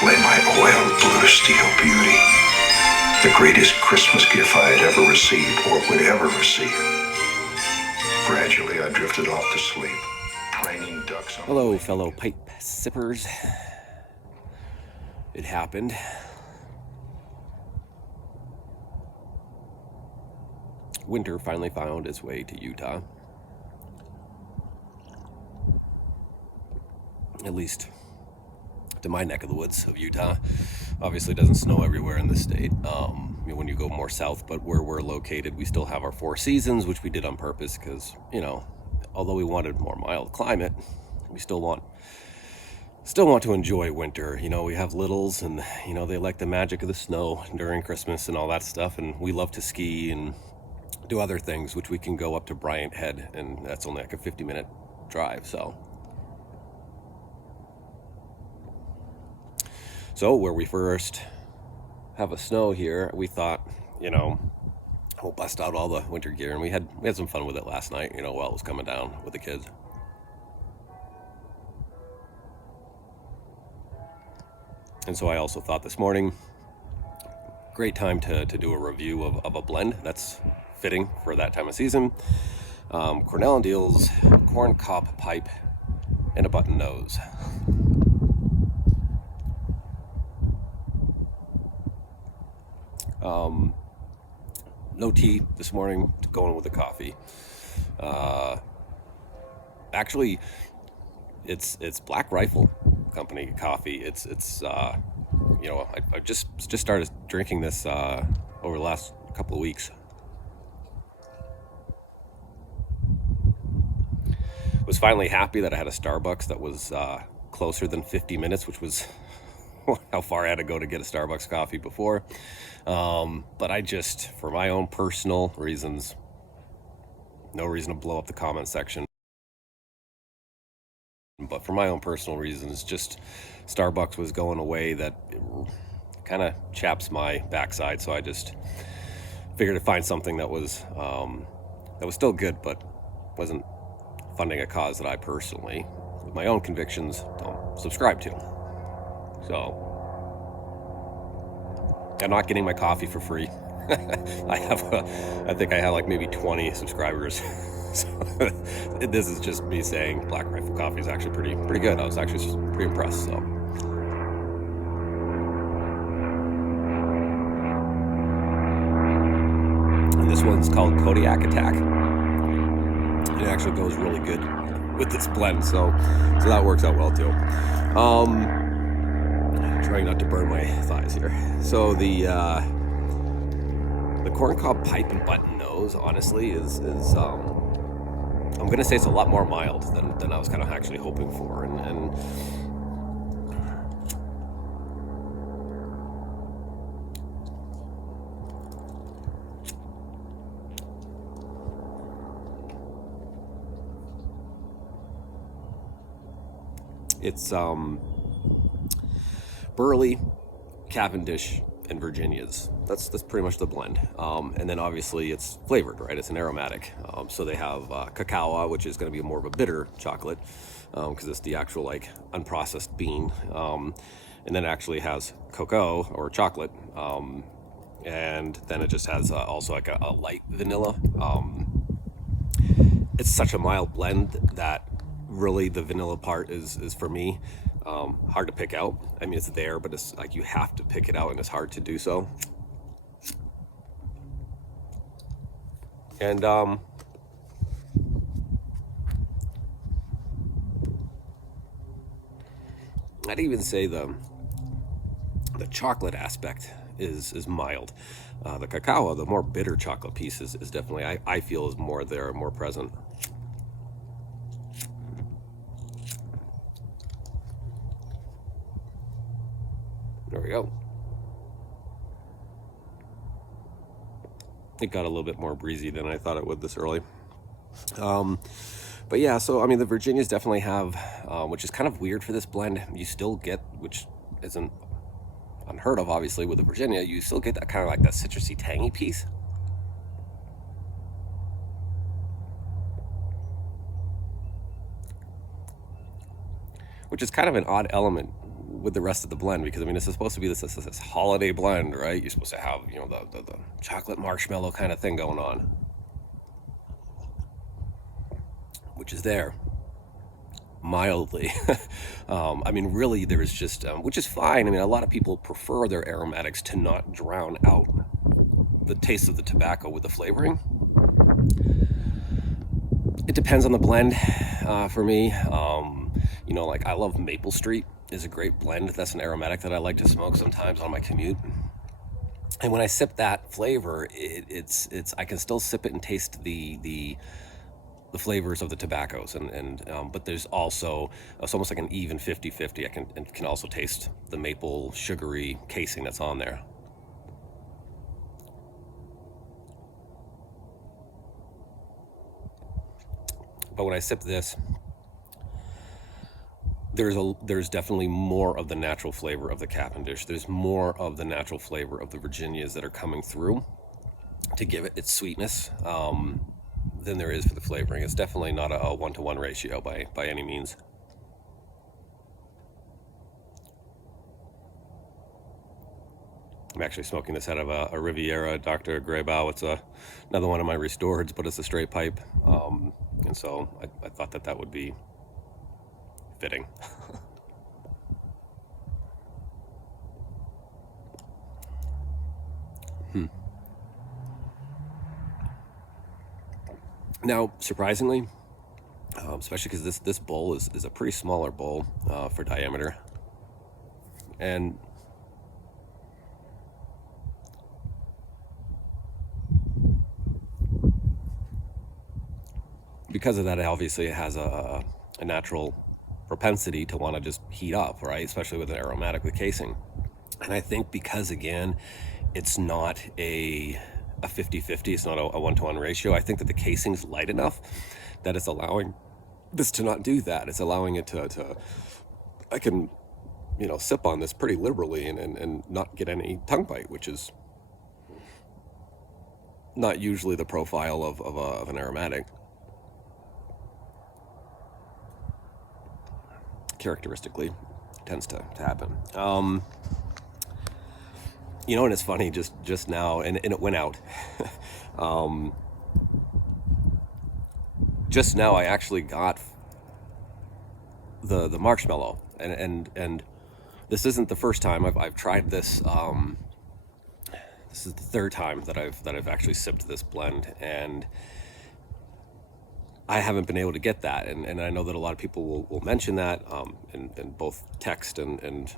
Lay my oiled blue steel beauty, the greatest Christmas gift I had ever received or would ever receive. Gradually, I drifted off to sleep, training ducks on. Hello, fellow pipe sippers. It happened. Winter finally found its way to Utah. At least to my neck of the woods of Utah. Obviously, it doesn't snow everywhere in the state when you go more south, but where we're located, we still have our 4 seasons, which we did on purpose because, although we wanted more mild climate, we still want to enjoy winter. We have littles and, they like the magic of the snow during Christmas and all that stuff. And we love to ski and do other things, which we can go up to Bryant Head, and that's only like a 50-minute drive. So where we first have a snow here, we thought, we'll bust out all the winter gear, and we had some fun with it last night, while it was coming down with the kids. And so I also thought this morning, great time to do a review of a blend that's fitting for that time of season. Cornell Diehl's corn cob pipe and a button nose. No tea this morning, going with the coffee. Actually, it's Black Rifle Company coffee. I just started drinking this over the last couple of weeks. Was finally happy that I had a Starbucks that was closer than 50 minutes, which was how far I had to go to get a Starbucks coffee before. But I just, for my own personal reasons, no reason to blow up the comment section, but for my own personal reasons, just Starbucks was going away that kind of chaps my backside. So I just figured to find something that was still good, but wasn't funding a cause that I personally, with my own convictions, don't subscribe to. So I'm not getting my coffee for free. I think I have like maybe 20 subscribers. So this is just me saying Black Rifle coffee is actually pretty good. I was actually just pretty impressed. So and this one's called Kodiak Attack. It actually goes really good with this blend, so that works out well too. Trying not to burn my thighs here. So the corncob pipe and button nose, honestly, is I'm gonna say it's a lot more mild than I was kind of actually hoping for, and it's Burley, Cavendish, and Virginia's. That's pretty much the blend. And then obviously it's flavored, right? It's an aromatic. So they have cacao, which is going to be more of a bitter chocolate, because it's the actual like unprocessed bean. And then it actually has cocoa or chocolate. And then it just has also like a light vanilla. It's such a mild blend that really the vanilla part is for me hard to pick out. I mean, it's there, but it's like you have to pick it out, and it's hard to do so. And I'd even say the chocolate aspect is mild. The cacao, the more bitter chocolate piece is definitely, I feel, is more there, more present. There we go. It got a little bit more breezy than I thought it would this early. But yeah, so I mean, the Virginias definitely have, which is kind of weird for this blend. You still get, which isn't unheard of, obviously, with the Virginia, you still get that kind of like that citrusy, tangy piece. Which is kind of an odd element with the rest of the blend, because I mean, it's supposed to be this holiday blend, right? You're supposed to have, you know, the chocolate marshmallow kind of thing going on, which is there mildly. I mean, really, there's just, which is fine. I mean, a lot of people prefer their aromatics to not drown out the taste of the tobacco with the flavoring. It depends on the blend. For me, you know, like I love Maple Street is a great blend. That's an aromatic that I like to smoke sometimes on my commute. And when I sip that flavor, it's I can still sip it and taste the flavors of the tobaccos, and but there's also, it's almost like an even 50-50. I can also taste the maple sugary casing that's on there. But when I sip this, there's definitely more of the natural flavor of the Cavendish. There's more of the natural flavor of the Virginias that are coming through to give it its sweetness, than there is for the flavoring. It's definitely not a 1-to-1 ratio by any means. I'm actually smoking this out of a Riviera Dr. Greybow. It's another one of my restoreds, but it's a straight pipe, and so I thought that would be fitting. Now, surprisingly, especially because this bowl is a pretty smaller bowl for diameter, and because of that, obviously it has a natural propensity to want to just heat up, right? Especially with an aromatic with casing. And I think because, again, it's not a 50-50, it's not a 1-to-1 ratio, I think that the casing's light enough that it's allowing this to not do that. It's allowing it to I can, you know, sip on this pretty liberally and not get any tongue bite, which is not usually the profile of an aromatic. Characteristically tends to happen. You know, and it's funny, just now, and it went out. Just now I actually got the marshmallow, and this isn't the first time I've tried this. This is the third time that I've actually sipped this blend, and I haven't been able to get that, and I know that a lot of people will mention that in both text and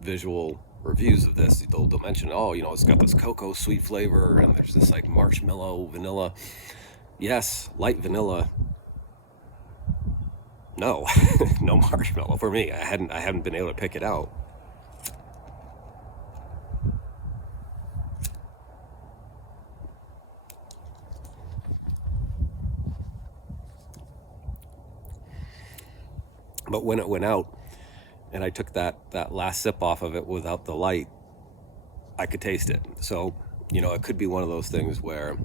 visual reviews of this. They'll mention, oh, you know, it's got this cocoa sweet flavor, and there's this like marshmallow vanilla. Yes, light vanilla. No, no marshmallow for me. I haven't been able to pick it out. But when it went out, and I took that last sip off of it without the light, I could taste it. So, you know, it could be one of those things where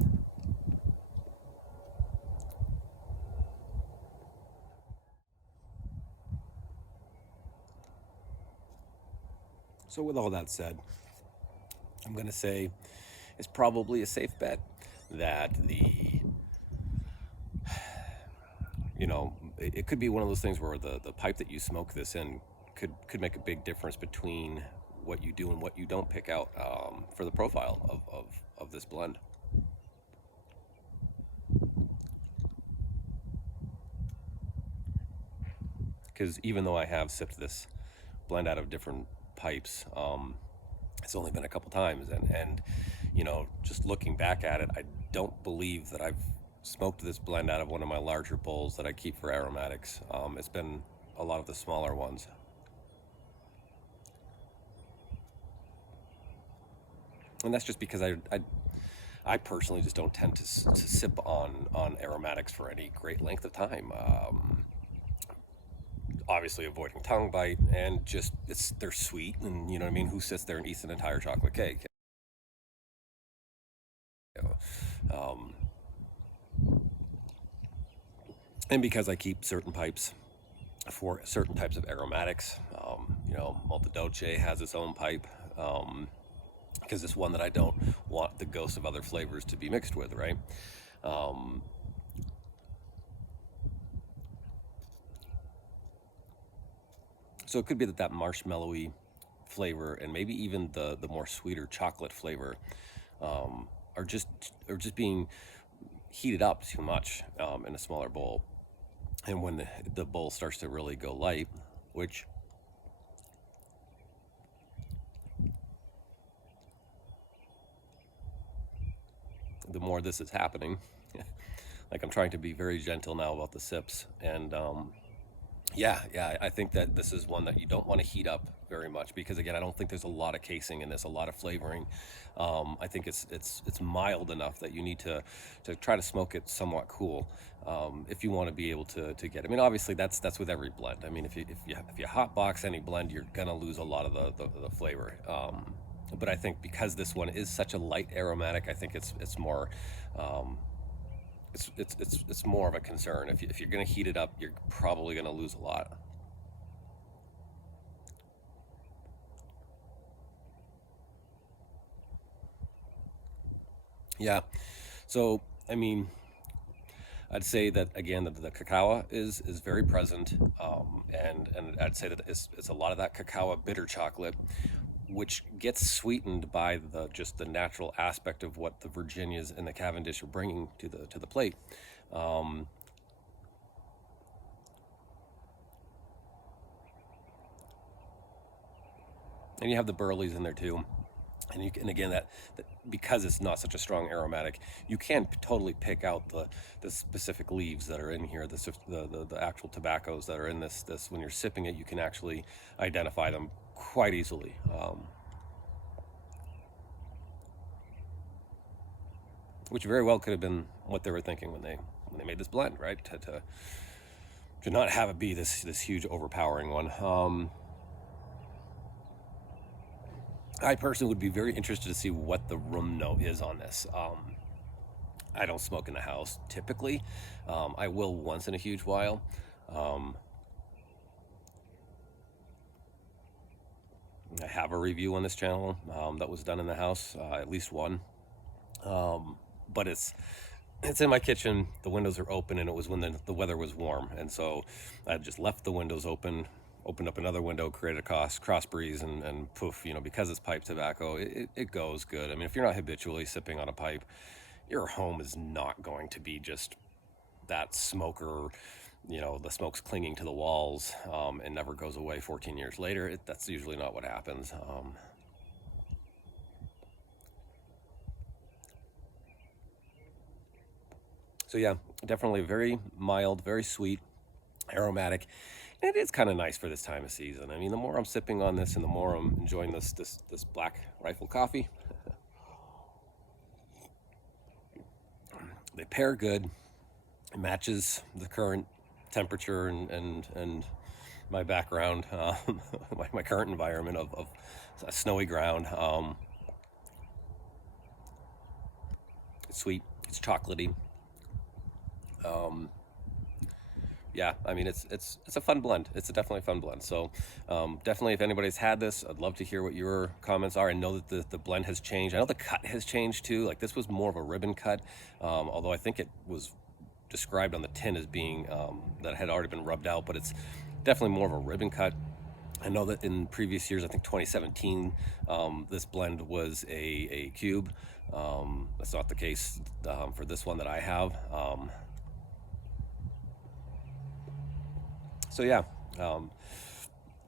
so with all that said, I'm going to say it's probably a safe bet that you know, it could be one of those things where the pipe that you smoke this in could make a big difference between what you do and what you don't pick out, for the profile of this blend. Because even though I have sipped this blend out of different pipes, it's only been a couple times, and you know, just looking back at it, I don't believe that I've smoked this blend out of one of my larger bowls that I keep for aromatics. It's been a lot of the smaller ones. And that's just because I personally just don't tend to sip on aromatics for any great length of time. Obviously avoiding tongue bite, and just they're sweet, and you know what I mean. Who sits there and eats an entire chocolate cake? You know? And because I keep certain pipes for certain types of aromatics. Multidolce has its own pipe, because it's one that I don't want the ghost of other flavors to be mixed with, right? Um, so it could be that marshmallowy flavor and maybe even the more sweeter chocolate flavor um, are just being heated up too much in a smaller bowl. And when the bowl starts to really go light, which the more this is happening, like I'm trying to be very gentle now about the sips, and yeah, I think that this is one that you don't want to heat up very much because again, I don't think there's a lot of casing in this, a lot of flavoring. I think it's mild enough that you need to try to smoke it somewhat cool if you want to be able to get. I mean, obviously that's with every blend. I mean, if you hot box any blend, you're gonna lose a lot of the flavor. But I think because this one is such a light aromatic, I think it's more. Um, it's more of a concern. If you're going to heat it up, you're probably going to lose a lot. Yeah. So I mean, I'd say that again that the cacao is very present, and I'd say that it's a lot of that cacao bitter chocolate, which gets sweetened by the natural aspect of what the Virginias and the Cavendish are bringing to the plate. Um, and you have the burleys in there too. And again that because it's not such a strong aromatic, you can totally pick out the specific leaves that are in here, the actual tobaccos that are in this when you're sipping it, you can actually identify them quite easily. Which very well could have been what they were thinking when they made this blend, right? To not have it be this huge overpowering one. I personally would be very interested to see what the room note is on this. I don't smoke in the house typically. I will once in a huge while. Um, I have a review on this channel that was done in the house, at least one. But it's in my kitchen. The windows are open, and it was when the weather was warm, and so I just left the windows open, opened up another window, created a cross breeze, and poof, because it's pipe tobacco, it goes good. I mean, if you're not habitually sipping on a pipe, your home is not going to be just that smoker. The smoke's clinging to the walls and never goes away 14 years later. That's usually not what happens. So yeah, definitely very mild, very sweet, aromatic. And it is kind of nice for this time of season. I mean, the more I'm sipping on this and the more I'm enjoying this Black Rifle coffee, they pair good. It matches the current temperature and my background, my current environment of a snowy ground. It's sweet, it's chocolatey. Um, yeah, I mean it's a fun blend. It's definitely a fun blend. So definitely, if anybody's had this, I'd love to hear what your comments are. I know that the blend has changed. I know the cut has changed too. Like this was more of a ribbon cut, although I think it was described on the tin as being that had already been rubbed out, but it's definitely more of a ribbon cut. I know that in previous years, I think 2017, this blend was a cube. That's not the case for this one that I have. So yeah, um,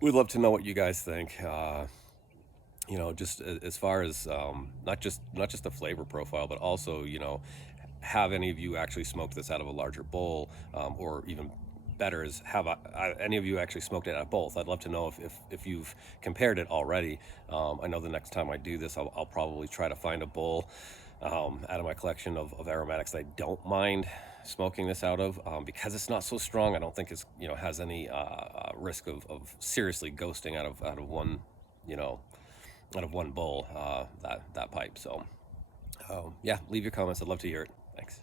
we'd love to know what you guys think. Just as far as not just the flavor profile, but also have any of you actually smoked this out of a larger bowl, or even better is have any of you actually smoked it out of both? I'd love to know if you've compared it already. I know the next time I do this, I'll probably try to find a bowl out of my collection of aromatics that I don't mind smoking this out of, because it's not so strong. I don't think it's has any risk of seriously ghosting out of one you know out of one bowl, that pipe. So yeah, leave your comments. I'd love to hear it. Thanks.